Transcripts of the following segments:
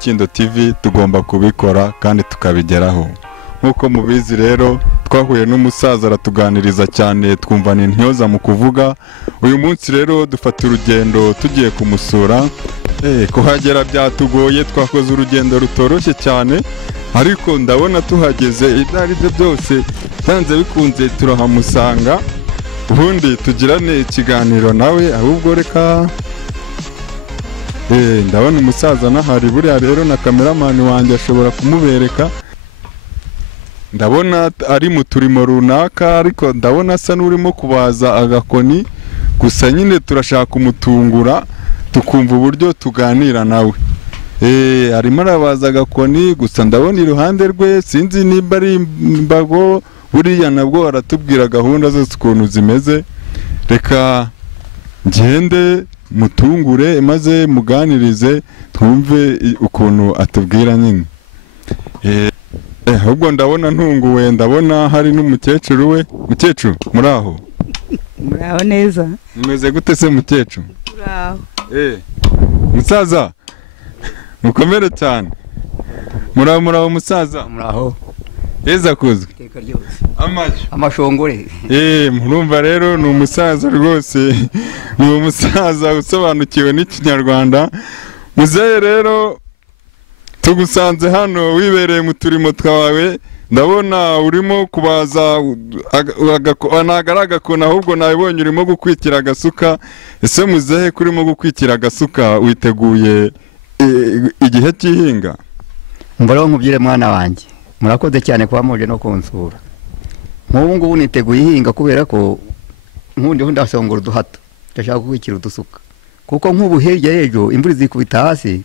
Mukindo TV tugomba kubikora kandi tukabigeraho. Nkuko mubizi rero twahuye n'umusaza aratuganiriza cyane twumva ni ntyoza mu kuvuga. Uyu munsi rero dufata urugendo tugiye kumusura. Kuhagera byatugoye, twakoze urugendo rutoroshye cyane, ariko ndabona tuhageze idari byo byose byanze bikunze turahamusanga, ubundi tugirane ikiganiro nawe. Ahubwo reka ndabona umusaza nahari, buriya rero na cameraman wanjye ashobora kumubereka. Ndabona ari mu turimo runaka, ariko ndabona asa n'urimo kubaza agakoni, gusa nyine turashaka umutungura tukumva uburyo tuganira nawe. Arimo arabaza agakoni, gusa ndabona iruhande rwe sinzi nimba ari imbago, buriya nabwo aratubwira gahunda zose ukuntu zimeze. Reka ngende mutungure maze muganirize twumve ukuntu atubwira nyine. Ahubwo ndabona ntunguwe, ndabona hari n'umukecuru we. Mukecuru muraho? Muraho neza. Mumeze gute se mukecuru? Muraho. Musaza mukomere cyane. Muraho musaza? Muraho. Heza kuzwe. Teka ryose. Amashongore. Murumva rero ni umusaza rwose, ni umusaza usobanukiwe n'ikinyarwanda. Muzehe rero tugusanze hano wibereye mu turimo twawe, ndabona urimo kubaza agakona, ahubwo nabibonye urimo gukwikira agasuka. Ese muzehe kurimo gukwikira agasuka witeguye igihe cy'ihinga? Mbaraho nkubwire mwana wanjye, murakoze cyane kuba muje no kunsura. Nk'ubu ngubu niteguye ihinga kubera ko nkundiho ndasongora uduhato, ndashaka gukwikira udusuka, kuko nk'ubu hirya y'ejo imvura izikubita hasi,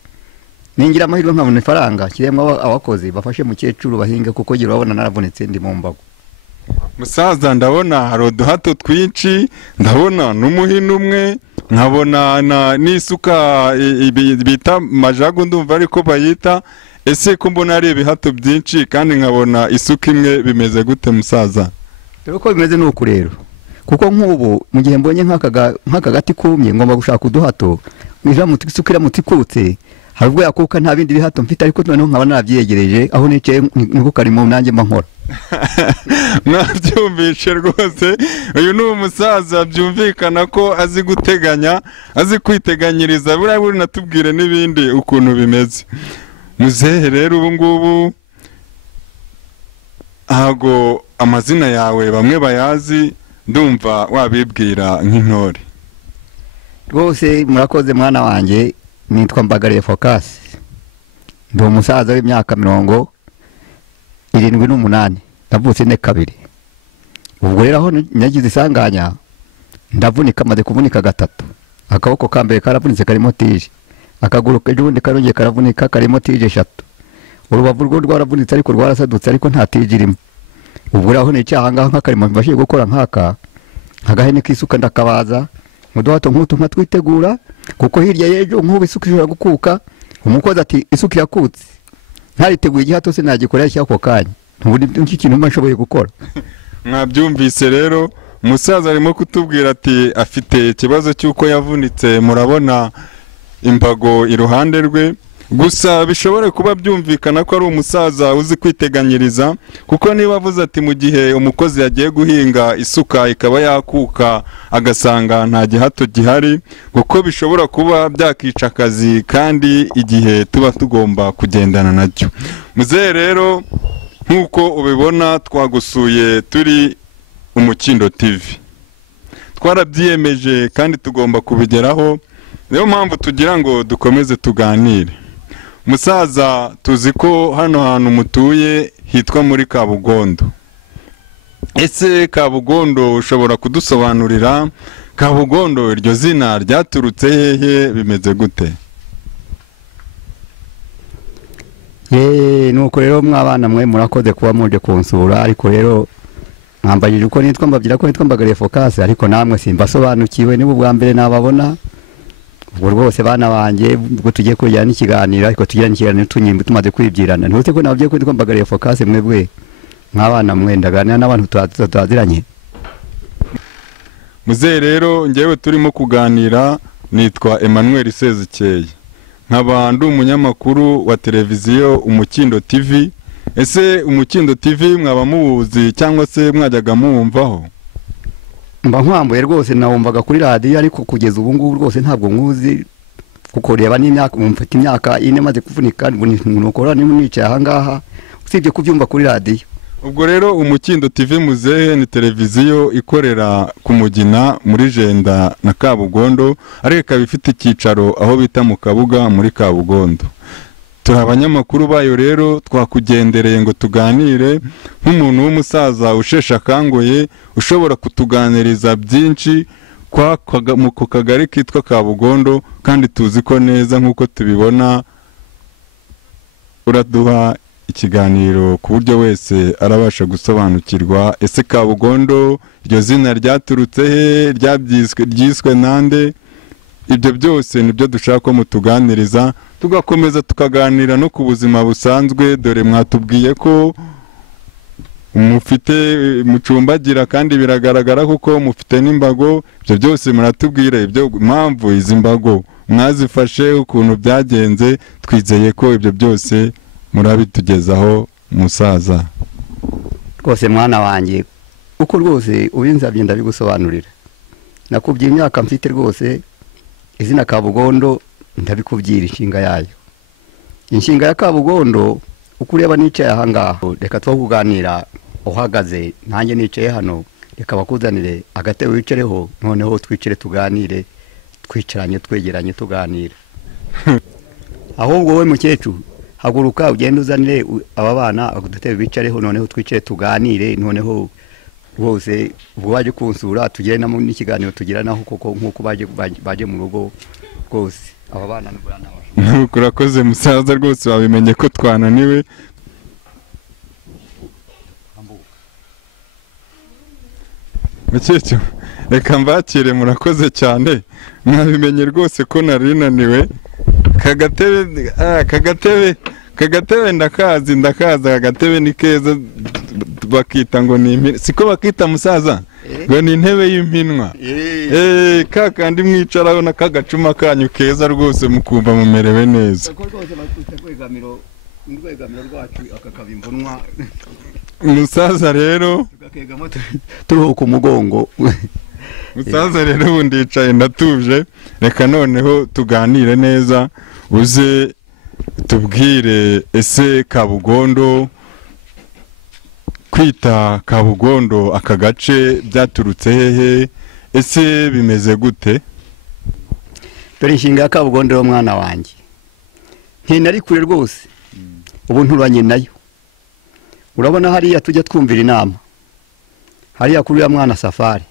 ningira amahirwe nkabona ifaranga kiremwa abakozi bafashe mukecuru bahinga, kuko gira urabona naravunitse ndi mu mbago. Musaza ndabona hari uduhato twinshi, ndabona n'umuhini umwe, nkabona n'isuka bita majago ndumva ariko bayita. Ese ko mbona ari ibihato byinshi kandi nkabona isuka imwe, bimeze gute musaza? Dore ko bimeze nuko rero, kuko nk'ubu mu gihe mbonye nk'aka gati kumye ngomba gushaka uduhato, iramutse isuka iramutse ikutse hari ubwo yakuka nta bindi bihato mfite, ariko noneho nkaba nabyegereje aho nicaye niko karimo nanjye nkora. Mwabyumvishe rwose, uyu ni umusaza byumvikana ko azi guteganya, azi kwiteganyiriza. Buriya buri natubwire n'ibindi ukuntu bimeze. Muzehe rero ubu ngubu ntago amazina yawe bamwe bayazi, ndumva wabibwira nk'intore. Rwose murakoze mwana wanjye, nitwa Mbagariye Focus, ndi umusaza w'imyaka 78, ndavutse ne kabiri. Ubwo rero aho nyagize isanganya ndavunika, maze kuvunika gatatu. Akaboko kambere karavunitse karimo tije, akaguru k'ejubundi karongeye karavunika karimo tije 3, urubavu rwo rwaravunitse ariko rwarasadutse ariko nta tije irimo. Ubwo rero aho nicyaha ngaho nk'akarimo mbashije gukora nk'aka agahene k'isuka ndakabaza, muduhato nk'utu nkatwitegura, kuko hirya y'ejo nk'ubu isuka ishobora gukuka. Umukozi ati isuka irakutse, ntariteguye igihato se nagikoresha ako kanya, ntubundi iki kintu mbashoboye gukora. Mwabyumvise rero, umusaza arimo kutubwira ati afite ikibazo cy'uko yavunitse. Murabona imbago iruhande rwe, gusa bishobore kuba byumvikana ko ari umusaza uzi kwiteganyiriza, kuko niba avuze ati mu gihe umukozi yagiye guhinga isuka ikaba yakuka agasanga nta gihato gihari, kuko bishobora kuba byakica akazi kandi igihe tuba tugomba kugendana nacyo. Muzehe rero nk'uko ubibona twagusuye turi Mukindo TV, twarabyiyemeje kandi tugomba kubigeraho, niyo mpamvu tugira ngo dukomeze tuganire. Musaza tuzi ko hano hantu mutuye hitwa muri Kabugondo. Ese Kabugondo ushobora kudusobanurira Kabugondo iryo zina ryaturutse hehe, bimeze gute? Nuko rero mwabana mwe murakoze kuba muje kunsura, ariko rero mwambagije uko nitwa mbabwira ko nitwa Mbagariye Focus, ariko namwe simbasobanukiwe, nibo bwa mbere nababona. Ubwo rwose bana banjye ubwo tugiye kujyana n'ikiganiro, ariko tujyana n'ikiganiro tunyimba tumaze kwibyirana. Ntute ko nabyo ko nitwa Mbagariye Focus mwebwe nk'abana mwe ndaganira n'abantu tutaziranye. Muzehe rero ngewe turimo kuganira nitwa Emmanuel Sezikeye. nkaba ndi umunyamakuru wa televiziyo Umukindo TV. Ese Umukindo TV mwaba muwuzi cyangwa se mwajyaga muwumvaho? mba nkwambuye rwose nawumvaga kuri radio ariko kugeza ubu ngubu rwose ntabwo nkuzi kuko reba n'imyaka mfite imyaka ine maze kuvunika nukora nicaye aha ngaha usibye kubyumva kuri radio. Ubwo rero Umukindo TV muzehe ni televiziyo ikorera ku Mugina muri Jenda na Kabugondo, ariko ikaba ifite icyicaro aho bita mu Kabuga muri Kabugondo. Turi abanyamakuru bayo rero twakugendereye ngo tuganire nk'umuntu w'umusaza ushesha akangoye ushobora kutuganiriza byinshi mu kagari kitwa Kabugondo, kandi tuzi ko neza nk'uko tubibona uraduha ikiganiro ku buryo wese arabasha gusobanukirwa. Ese Kabugondo iryo zina ryaturutse he, ryiswe nande? Ibyo byose nibyo dushaka ko mutuganiriza, tugakomeza tukaganira no ku buzima busanzwe. Dore mwatubwiye ko mufite mucumbagira kandi biragaragara kuko mufite n'imbago. Ibyo byose muratubwira ibyo mpamvu izi mbago mwazifashe, ukuntu byagenze. Twizeye ko ibyo byose murabitugezaho musaza. Rwose mwana wanjye uko rwose ubinsabye ndabigusobanurira. Nakubwiye imyaka mfite rwose, izina Kabugondo ndabikubwira inshinga yayo. Inshinga ya Kabugondo uko ureba nicaye aha ngaho, reka twakuganira uhagaze nanjye nicaye hano, reka bakuzanire agatebe wicareho, noneho twicare tuganire, twicaranye twegeranye tuganira. Ahubwo wowe mukecuru haguruka ugende uzanire aba bana agatebe bicareho, noneho twicare tuganire, noneho bose ubwo baje kunsura tugire namo n'ikiganiro tugira naho koko nkuko baje mu rugo rwose. Aba bana n'ubwana urakoze musaza rwose, wabimenye ko twananiwe. Mukecuru reka mbakire, murakoze cyane, mwabimenye rwose ko narinaniwe. Kagatebe ndakaza kagatebe ni keza, bakita ngo ni impinwa, siko bakita musaza ngo ni intebe y'impinwa. Kakandi mwicaraho na kagacuma kanyu keza rwose mukumva mumerewe neza. Musaza rero turuhuka umugongo. Musaza rero ubu ndicaye ndatuje, reka noneho tuganire neza. Uze tubwire, ese Kabugondo, kwita Kabugondo aka gace byaturutse hehe? Ese bimeze gute? Dore inshinga ya Kabugondo mwana wanjye ntinari kure rwose, ubu nturanye nayo. Urabona hariya tujya twumvira inama, hariya kuri ya mwana Safari,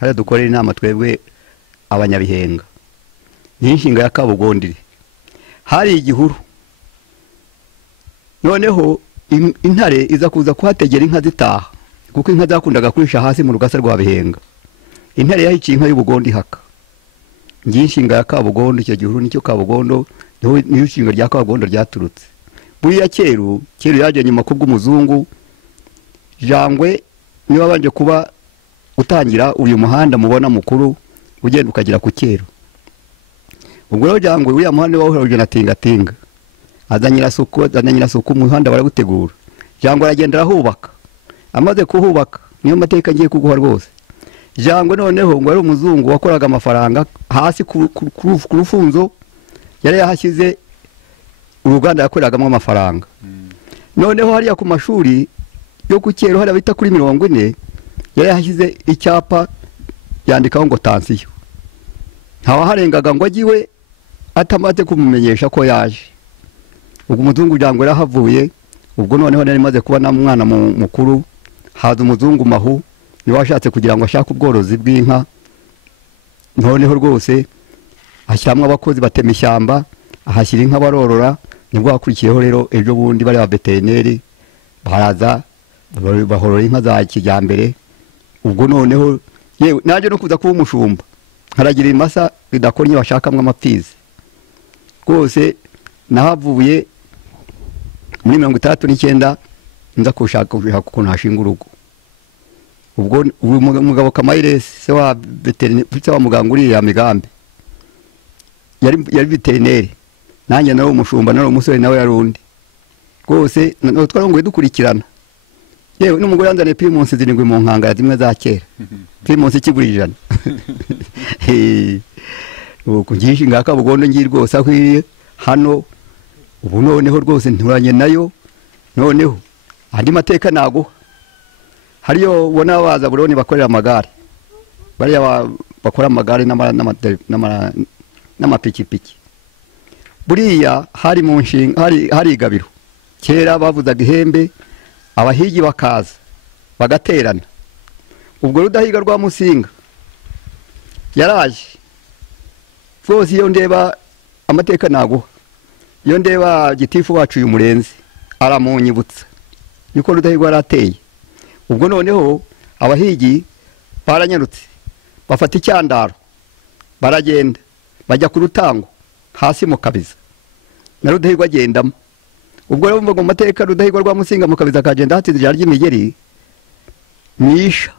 hariya dukorera inama twebwe abanyabihenga. Ni inshinga ya Kabugondo. Hari igihuru, noneho intare iza kuza kuhategera inka zitaha, kuko inka zakundaga kurisha hasi mu rugasa rwa Bihenga. Intare yahiciye inka y'ubugondo ihaka. Ngiye inshinga ya Kabugondo, icyo gihuru nicyo Kabugondo, niyo inshinga rya Kabugondo ryaturutse. Buriya kero yaje nyuma kubw'umuzungu Jangwe niwe wabanje kuba utangira uyu muhanda mubona mukuru ugenda ukagera ku kero. Ubwo rero Jangwe uriya muhanda wahuje na tingatinga, azanyira suku umuhanda baragutegura. Jangwe aragenda arahubaka, amaze kuhubaka niyo mateka ngiye kuguha rwose. Jangwe noneho ngo ari umuzungu wakoraga amafaranga hasi ku rufunzo, yari yahashyize uruganda yakoreragamo amafaranga. Noneho hariya ku mashuri yo ku kero hari bita kuri 40, yari yahashyize icyapa yandikaho ngo tansiyo. Ntawa harengaga ngo agiwe atamaze kumumenyesha ko yaje. Ubwo umuzungu Jangwe yarahavuye. Ubwo noneho nari maze kuba na mwana mukuru, haza umuzungu Mahu niwe washatse kugira ngo ashake ubworozi bw'inka. Noneho rwose ashyiramo abakozi batema ishyamba, ahashyira inka barorora. Nibwo hakurikiyeho rero ejo bundi bari abaveterineri baraza bahorora inka za kijyambere. Ubwo noneho yewe naje no kuza kuba umushumba, haragira imasa ridakonye bashakamwe amapfizi. Rwose nahavuye muri 39 nza kushaka ukuntu hashinga urugo. Ubwo umugabo Kamayire se wa veterineri, se wa muganga uri ya Migambi, yari veterineri. nanjye nawe umushumba nawe umusore nawe yarundi rwose twarongoye dukurikirana yewe n'umugore yanzaniye primunsi zirirwi mu nkangara zimwe za kera primunsi kigura 100 uko ngiye ngaka bugondo ngiye rwose akwiriye hano ubu noneho rwose nturanye nayo noneho andi mateka nago hariyo bona baza buroni bakorera amagare bariya bakora amagare n'amapikipiki buriya hari mu nshinga hari igabiro kera bavuzaga ihembe abahigi bakaza bagaterana ubwo rudahiga rwa Musinga yaraje rwose iyo ndeba amateka naguha iyo ndeba gitifu wacu uyu murenzi aramunyibutsa niko rudahigwa arateye ubwo noneho abahigi baranyarutse bafata icyandaro baragenda bajya ku rutango hasi mu kabiza na rudahigwa agendamo ubwo rero mu mateka rudahigwa rwa Musinga mu kabiza kagenda hatize ijana ry'imigeri nisha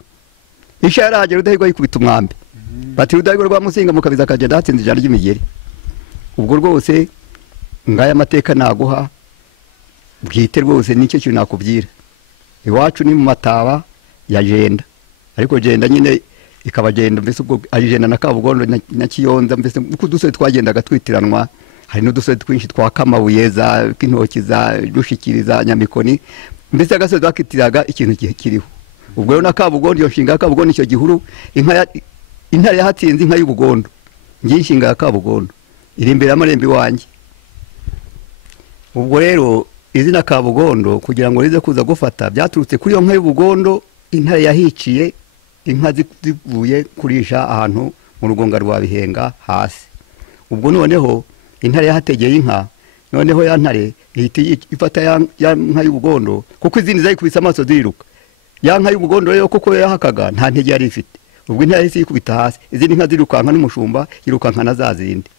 isha yaraje rudahigwa yikubita umwambi bati rudahigwa rwa Musinga mu kabiza kagenda hatize ijana ry'imigeri ubwo rwose ngaya amateka naguha bwite rwose nicyo kintu nakubwira iwacu ni mu mataba ya jenda ariko jenda nyine ikabagenda mbese ubwo ari jenda na Kabugondo na Kiyonza mbese uko dusore twagendaga twitiranwa hari n'udusore twinshi twa Kamabuye za Kintoki za Rushikiriza Nyamikoni mbese agasozi bakitiraga ikintu kiriho ubwo rero na Kabugondo yo nshinga Kabugondo icyo gihuru intare yahatsinze inka y'ubugondo ngiye nshinga ya Kabugondo iri imbere y'amarembe wanjye ubwo rero izina Kabugondo kugira ngo rize kuza gufata byaturutse kuri yo nka y'ubugondo intare yahiciye inka zivuye kurisha ahantu mu rugonga rwa Bihenga hasi ubwo noneho intare yahategeye inka noneho ya ntare ifata ya nka y'ubugondo kuko izindi zayikubise amaso ziriruka ya nka y'ubugondo rero kuko yahakaga nta ntege yari ifite ubwo intare yahise yikubita hasi izindi nka zirukanka n'umushumba yirukanka na za zindi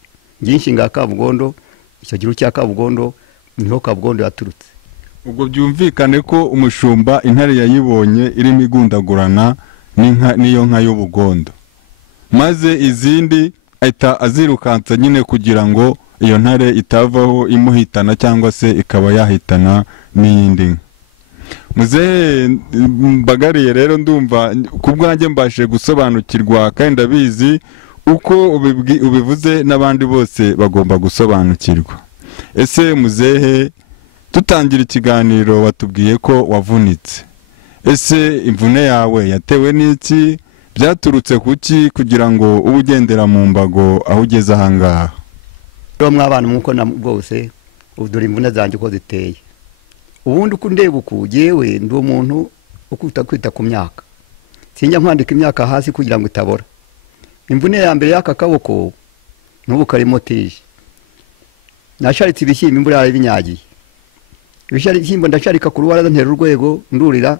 ngiye nshinga Kabugondo icyo gihugu cya Kabugondo niho Kabugondo yaturutse ubwo byumvikane ko umushumba intare yayibonye irimo igundagurana n'iyo nka y'ubugondo maze izindi ahita azirukansa nyine kugira ngo iyo ntare itavaho imuhitana cyangwa se ikaba yahitana n'iyindi nka muzehe mbagariye rero ndumva ku bwanjye mbashe gusobanukirwa kandi ndabizi uko ubivuze n'abandi bose bagomba gusobanukirwa ese muzehe tutangira ikiganiro watubwiye ko wavunitse ese imvune yawe yatewe n'iki byaturutse kuki kugira ngo ube ugendera mu mbago aho ugeze ahangaha rero mwabana muko na bwose udura imvune zanjye uko ziteye ubundi uko ndeba uku yewe ndi umuntu ukuta kwita ku myaka sinjya nkwandika imyaka hasi kugira ngo itabora imvune ya mbere y'aka kaboko n'ubu karimo tije nasharitse ibishyimbo imvura yari binyagiye ibishyimbo ndasharika ku rubaraza ntera urwego ndurira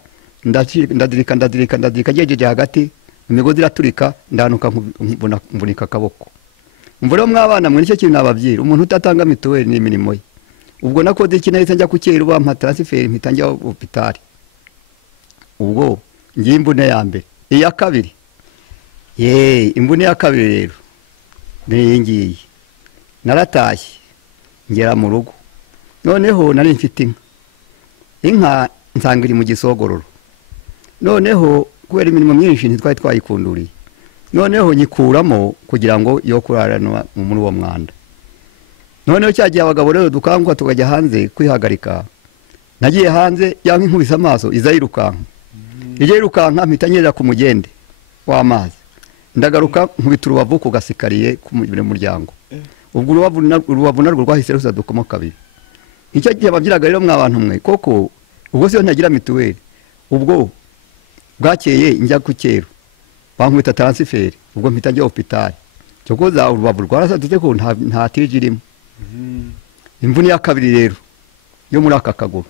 ndadirika gejeje hagati imigozi iraturika ndanuka mvunika akaboko mvura mwabana mwe nicyo kintu nababyira umuntu utatanga mituweli n'imirimo ye ubwo nakoze iki nahise njya ku Kera bampa transfer mpita njya hospital ubwo ngiye imvune ya mbere iya kabiri imvune ya kabiri rero ngiye naratashye ngera mu rugo noneho nari mfite inka nsanga iri mu gisogororo noneho kubera imirimo myinshi ntitwari twayikunduriye noneho nyikuramo kugira ngo yo kurarana muri uwo mwanda noneho cyagiye abagabo rero dukanguka tukajya hanze kwihagarika nagiye hanze yanka inkubise amaso izayirukanka ije yirukanka mpita nyerera ku mugende w'amazi ndagaruka nkubita urubavu ku gasikariye ku muryango ubwo urubavu narwo rwahise rusadukamo kabiri icyo gihe babyiraga rero mwabantu mwe koko ubwo se ntagira mituweli ubwo bwakeye njya ku Kera bankubita transfer ubwo mpita njya hospital cyo koza urubavu rwarasadutse ko nta tije irimo imvune ya kabiri rero yo muri aka kaguru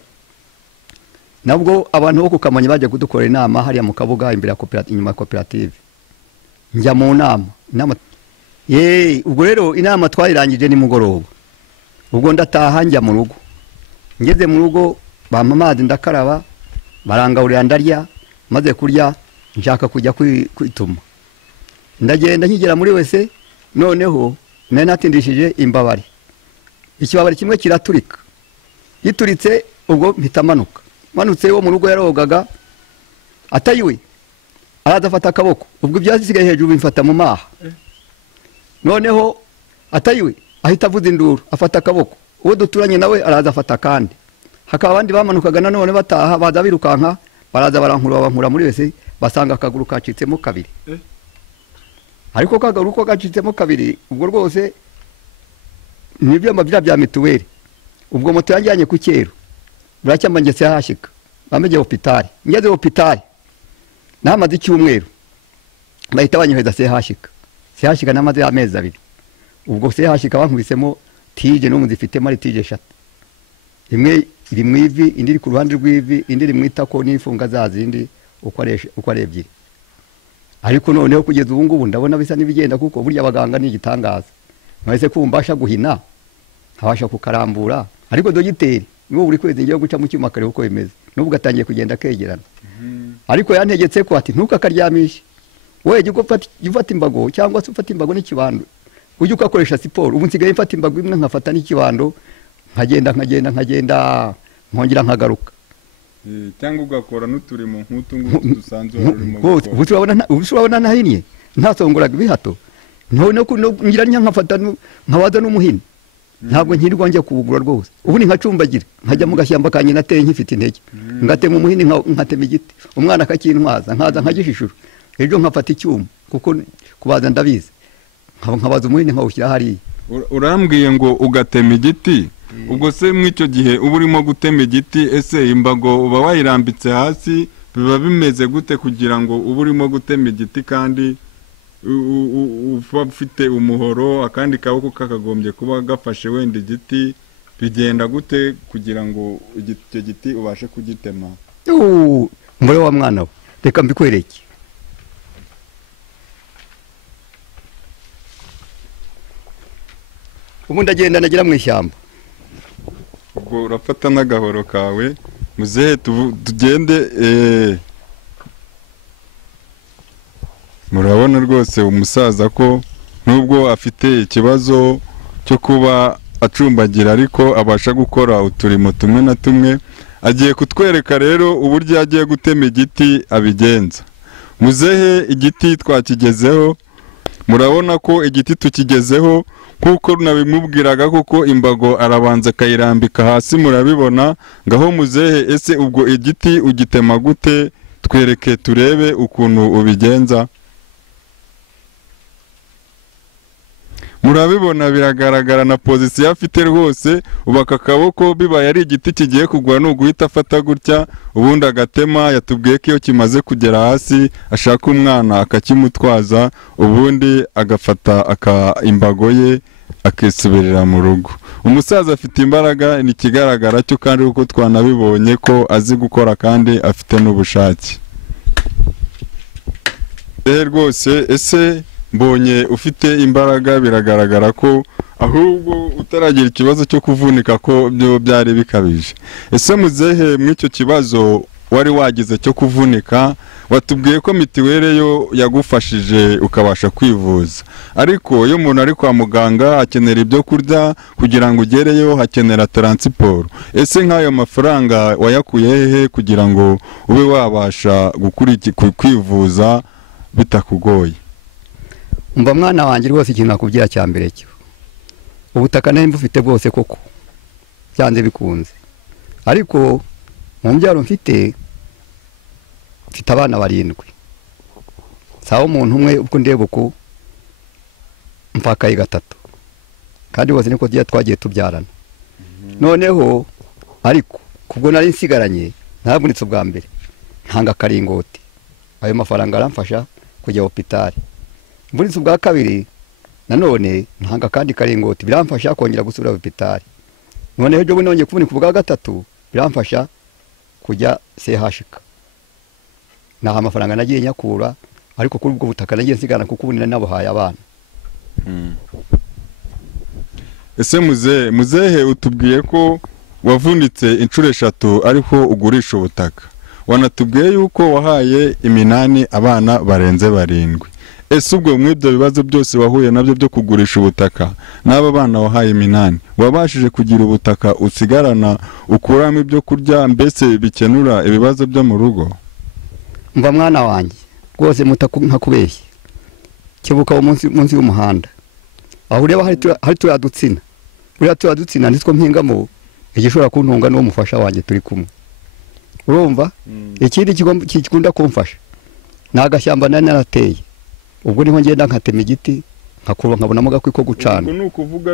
nabwo abantu bo kukamanya bajya kudukorera inama hariya mu kabuga imbere ya koperative inyuma ya koperative njya mu nama ubwo rero inama twayirangije ni mugoroba ubwo ndataha njya mu rugo ngeze mu rugo bampa amazi ndakaraba barangawurira ndarya maze kurya nshaka kujya kwituma ndagenda nkigera muri wese noneho nari natindishije imbabare ikibabari kimwe kiraturika, gituritse ubwo mpita manutse wo mu rugo yarogaga atayiwe araza afata akaboko, ubwo ibyasigaye hejuru bimfata mu maha, noneho atayiwe ahita avuza induru afata akaboko, uwo duturanye nawe araza afata kandi, hakaba abandi bamanukaga nanone bataha baza birukanka baraza barankura muri wese basanga akaguru kacitsemo kabiri, ariko kaguru ko kacitsemo kabiri ubwo rwose nibyo mabya bya mituweli, ubwo moto yanjyanye ku Cyeru buracyamba ngese hashika bamejye hospitali, ngeze hospitali namaze icyumweru bahita banyoheza se hashika namaze amezi abiri, ubwo se hashika bankubisemo tije no muzifite mari tije 3, imwe iri mu ivi indi iri ku ruhande rw'ivi indi iri mu itako n'ifunga zazindi uko ari ebyiri, ariko noneho kugeza ubu ngubu ndabona bisa n'ibigenda kuko burya abaganga ni igitangaza, mwese kumbasha guhina habasha kukarambura, ariko dogiteri niwo buri kwezi ngiye guca mu cyuma kare uko bimeze n'ubwo atangiye kugenda kegerana, ariko yantegetse ko ati ntukakaryamishe weje ufata imbago cyangwa se ufata imbago n'ikibando ujye ukakoresha siporo, ubu nsigaye mfata imbago imwe nkafata n'ikibando nkagenda nkongera nkagaruka, cyangwa ugakora n'uturimo nk'utu ngutu dusanzwe urimo gukora, urabona nahinnye ntasongoraga ibihato none ngira nkafata nkabaza n'umuhini, ntabwo nkirirwa njya kubugura rwose, ubu ni nkacumbagira nkajya mu gashyamba kanye nateye nkifite intege, ngatema umuhini nkatema igiti, umwana akakintwaza nkaza nkagishishura, ejo nkafata icyuma kuko kubaza ndabizi, nkabaza umuhini nkawushyira hariya. Urambwiye ngo ugatema igiti, ubwo se mw'icyo gihe uba urimo gutema igiti, ese imbago uba wayirambitse hasi biba bimeze gute kugira ngo uba urimo gutema igiti kandi ufite umuhoro akandi kaboko kakagombye kuba gafashe wenda igiti, bigenda gute kugira ngo icyo giti ubashe kugitema? Mbere wa mwana we reka mbikwereke, ubu ndagenda nagira mu ishyamba, ubwo urafata n'agahoro kawe muzehe tugende. Murabona rwose umusaza ko nubwo afite ikibazo cyo kuba acumbagira ariko abasha gukora uturimo tumwe na tumwe, agiye kutwereka rero uburyo agiye gutema igiti abigenza. Muzehe igiti twakigezeho, murabona ko igiti tukigezeho kuko nabimubwiraga kuko imbago arabanza akayirambika hasi, murabibona. Ngaho muzehe, ese ubwo igiti ugitema gute? Twereke turebe ukuntu ubigenza. Murabibona biragaragara na pozisiyo afite rwose, ubaka akaboko bibaye ari igiti kigiye kugwa n'uguhita afata gutya ubundi agatema. Yatubwiye ko iyo kimaze kugera hasi ashaka umwana akakimutwaza ubundi agafata imbago ye akisubirira mu rugo. Umusaza afite imbaraga, ni kigaragara cyo kandi uko twanabibonye ko azi gukora kandi afite n'ubushake. Rwose ese mbonye ufite imbaraga, biragaragara ko ahubwo utaragira ikibazo cyo kuvunika ko byo byari bikabije. Ese muzehe mw'icyo kibazo wari wagize cyo kuvunika, watubwiye ko mitiweli yo yagufashije ukabasha kwivuza, ariko iyo umuntu ari kwa muganga akenera ibyo kurya kugira ngo ugereyo, hakenera taransiporo. Ese nk'ayo mafaranga wayakuye hehe kugira ngo ube wabasha kwivuza bitakugoye? Umva mwana wanjye rwose ikintu nakubwira cya mbere cyo, ubutaka nari mbufite bwose koko byanze bikunze, ariko mu mbyaro mfite abana 7, sawa umuntu umwe ubwo ndeba uko mpakaye 3, kandi bose niko twagiye tubyarana. Noneho ariko kubwo nari nsigaranye ntabunitse ubwa mbere ntanga karingoti, ayo mafaranga aramfasha kujya hospitali. Mbunitse ubwa kabiri nanone ntanga kandi karingoti, biramfasha kongera gusubira hospitali. Noneho ejo nongeye kuvunika ubwa gatatu, biramfasha kujya sehashika. Naha amafaranga nagiye nyakura, ariko kuri ubwo butaka nagiye nsigana kuko ubunina nabuhaye abana. Ese muzehe utubwiye ko wavunitse inshuro 3 ariko ugurisha ubutaka, wanatubwiye yuko wahaye iminani abana barenze 7. ese ubwo mw'ibyo bibazo byose wahuye nabyo byo kugurisha ubutaka n'aba bana wahaye iminani wabashije kugira ubutaka usigarana ukuramo ibyo kurya mbese bikenura ibibazo byo mu rugo? mva mwana wanjye rwose ntakubeshye kibuka umunsi w'umuhanda aho ureba hari turadutsina uriya turadutsina nitwo mpingamo igishobora kuntunga n'uwo mufasha wanjye turi kumwe urumva ikindi kikunda kumfasha ni agashyamba nari narateye ubwo niho ngenda nkatema igiti nkakuba nkabonamo agakwi ko gucana. Ubwo ni ukuvuga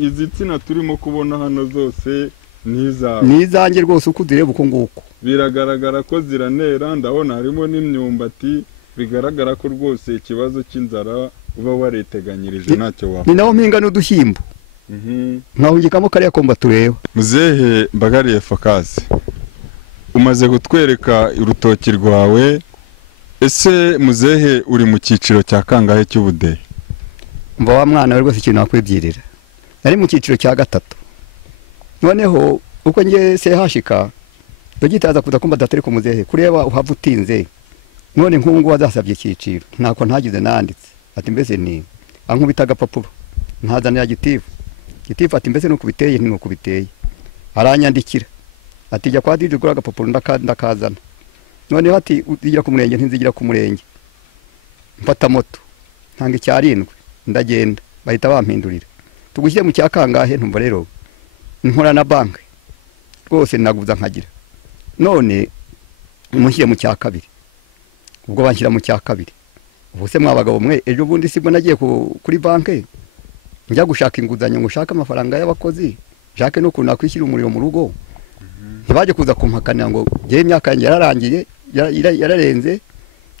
izi tsina turimo kubona hano zose ni izanjye rwose uko uzireba uko nguko biragaragara ko ziranera. ndabona harimo n'imyumbati bigaragara ko rwose ikibazo cy'inzara uba wariteganyirije ntacyo wapfa. ni naho mpinga n'udushyimbo nkahungikamo kariya komba tureba. Muzehe Mbagariye Focus, umaze gutwereka urutoki rwawe, ese muzehe uri mu cyiciro cya kangahe cy'ubudehe? mba wa mwana we rwose ikintu wakwibyirira nari mu cyiciro cya 3. noneho uko ngiye sehashika dogitaza kuza kumba datereka muzehe kureba uhava utinze none nkungu wazasabye icyiciro ntako ntagize nanditse ati mbese ni ankubita agapapuro ntazana ya gitifu ati mbese nuko biteye nuko biteye aranyandikira ati jya kwa DJ gura agapapuro ndakazana noneho ati uzigira ku murenge ntinzigira ku murenge mfata moto ntanga icyarindwe ndagenda bahita bampindurira tugushyire mu cyakangahe ntumva rero nkora na banki rwose naguza nkagira none umushyire mu cya kabiri ubwo banshyira mu cya kabiri ubuse mwabagabo mwe ejo bundi sibwo nagiye kuri banki njya gushaka inguzanyo ngo ushake amafaranga y'abakozi jake no kuntu nakwishyira umuriro mu rugo ntibaje kuza kumpakanira ngo ngiye imyaka yanjye yararangiye yararenze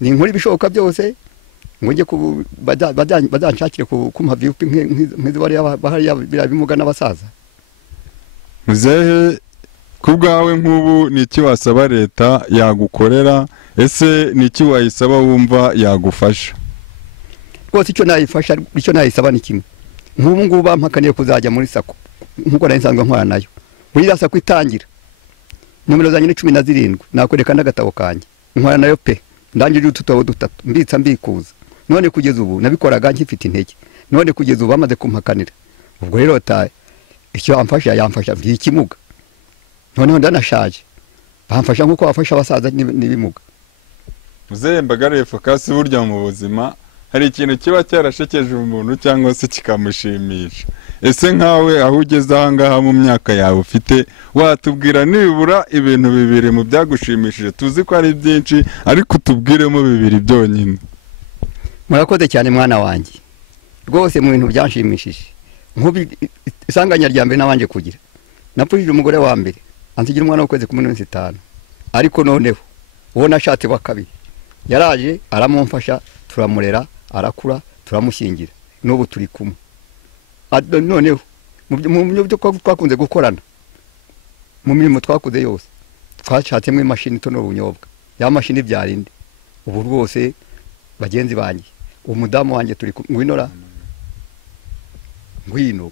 ni inkuru ibishoboka byose ngo njye bazanshakire kumpa vipi nk'izibari bimuga n'abasaza. Muzehe kubwawe nk'ubu ni iki wasaba leta yagukorera, ese ni iki wayisaba wumva yagufasha? rwose icyo nayisaba ni kimwe nk'ubu ngubu bampakaniye kuzajya muri sako nk'uko nari nsanzwe nkora nayo muri sako itangira nomero zanjye ni 17 nakwereka n'agatabo kanjye nkora nayo pe ndangije ututabo 3 mbitsa mbikuza none kugeza ubu nabikoraga nkifite intege none kugeza ubu bamaze kumpakanira ubwo rero icyo yamfasha ikimuga noneho ndanashaje bamfasha nk'uko bafasha abasaza n'ibimuga. Muzehe Mbagariye Focus, burya mu buzima hari ikintu kiba cyarashekeje umuntu cyangwa se kikamushimisha. Ese nkawe aho ugeze aha ngaha mu myaka yawe ufite watubwira nibura ibintu bibiri mu byagushimishije? Tuzi ko ari byinshi ariko tubwiremo bibiri byonyine. Murakoze cyane mwana wanjye rwose mu bintu byanshimishije nk'ubi isanganya rya mbere nabanje kugira napfurije umugore wa mbere ansigira umwana w'ukwezi kumwe n'minsi 5 ariko noneho uwo nashatse wa kabiri yaraje aramumfasha turamurera arakura turamushyingira n'ubu turi kumwe. Noneho mu byo twakunze gukorana mu mirimo twakuze yose twashatsemo imashini tonora ubunyobwa ya mashini byarinde ubu rwose bagenzi banjye umudamu wanjye turi ngwinora ngwino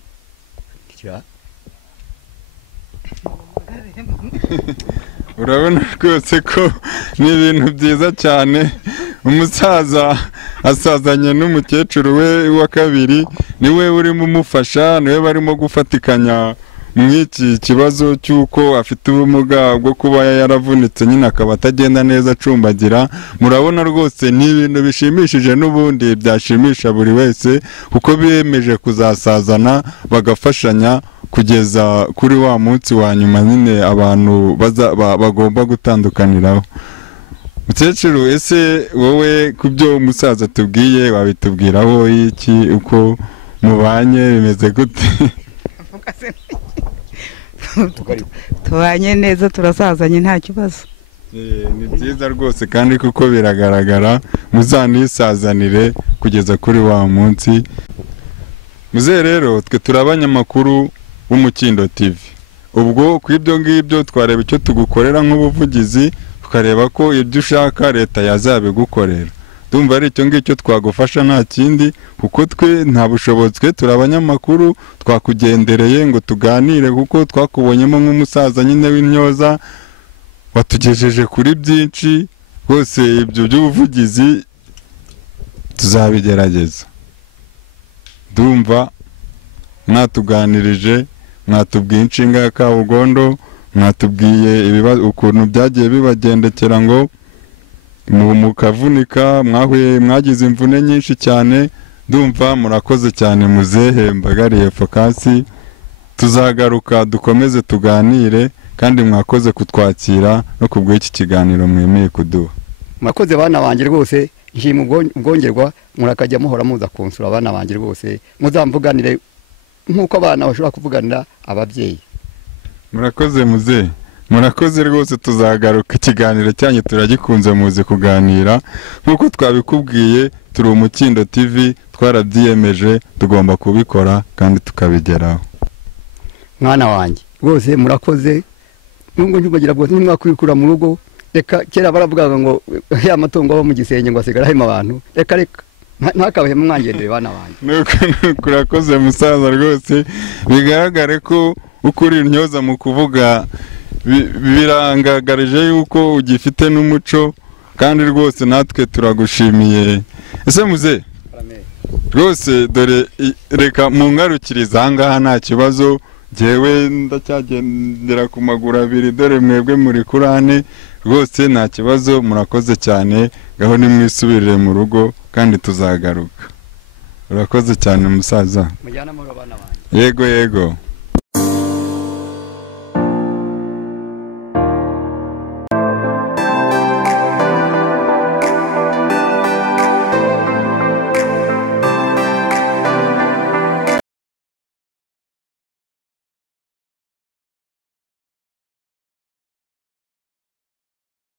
urabona rwose ko ni ibintu byiza cyane. Umusaza asazanye n'umukecuru we wa kabiri niwe urimo umufasha niwe barimo gufatikanya mw'iki kibazo cy'uko afite ubumuga bwo kuba yaravunitse nyine akaba atagenda neza acumbagira. Murabona rwose ni ibintu bishimishije n'ubundi byashimisha buri wese kuko biyemeje kuzasazana bagafashanya kugeza kuri wa munsi wa nyuma nyine abantu bagomba gutandukaniraho. Mukecuru, ese wowe kubyo umusaza tubwiye wabitubwiraho iki, uko mubanye bimeze gute? tubanye neza turasazanye nta kibazo. Ni byiza rwose kandi kuko biragaragara muzanisazanire kugeza kuri wa munsi. Muzehe rero twe turabanyamakuru w'Umukindo TV, ubwo kw'ibyo ngibyo twareba icyo tugukorera nk'ubuvugizi tukareba ko ibyo ushaka leta yazabigukorera. Ndumva ari icyo ngicyo twagufasha nta kindi kuko twe nta bushobozi, twe turabanyamakuru twakugendereye ngo tuganire kuko twakubonyemo nk'umusaza nyine w'intyoza watugejeje kuri byinshi rwose. Ibyo by'ubuvugizi tuzabigerageza. Ndumva mwatuganirije, mwatubwiye inshinga ya Kabugondo, mwatubwiye ibibazo ukuntu byagiye bibagendekera ngo mukavunika, mwagize imvune nyinshi cyane. Ndumva murakoze cyane muzehe Mbagariye Fokasi. Tuzagaruka dukomeze tuganire, kandi mwakoze kutwakira no kubwo iki kiganiro mwemeye kuduha. Mwakoze bana banjye rwose, nshima ubwongerwa, murakajya muhora muza kunsura abana banjye rwose, muzamvuganire nk'uko abana bashobora kuvuganira ababyeyi. Murakoze muzehe, murakoze rwose. Tuzagaruka, ikiganiro cyanyu turagikunze, muze kuganira nk'uko twabikubwiye. Turi Umukindo TV, twarabyiyemeje, tugomba kubikora kandi tukabigeraho. Mwana wanjye rwose murakoze, nubwo njubagira bwose nimwakwikura mu rugo. Reka kera baravugaga ngo ya matongo aba mu gisenge ngo asigara harimo abantu. Reka ntakabahe mwangendere bana banjye. Kurakoze musaza rwose, bigaragare ko ukuri intyoza mu kuvuga, birangagarije yuko ugifite n'umuco, kandi rwose natwe turagushimiye. Ese muze rwose dore reka mungarukiriza ahangaha nta kibazo, jewe ndacyagendera ku maguru abiri, dore mwebwe muri kurane rwose nta kibazo. Murakoze cyane, gaho nimwisubirire mu rugo kandi tuzagaruka. Urakoze cyane musaza. Mujyana mu bana banjye. Yego.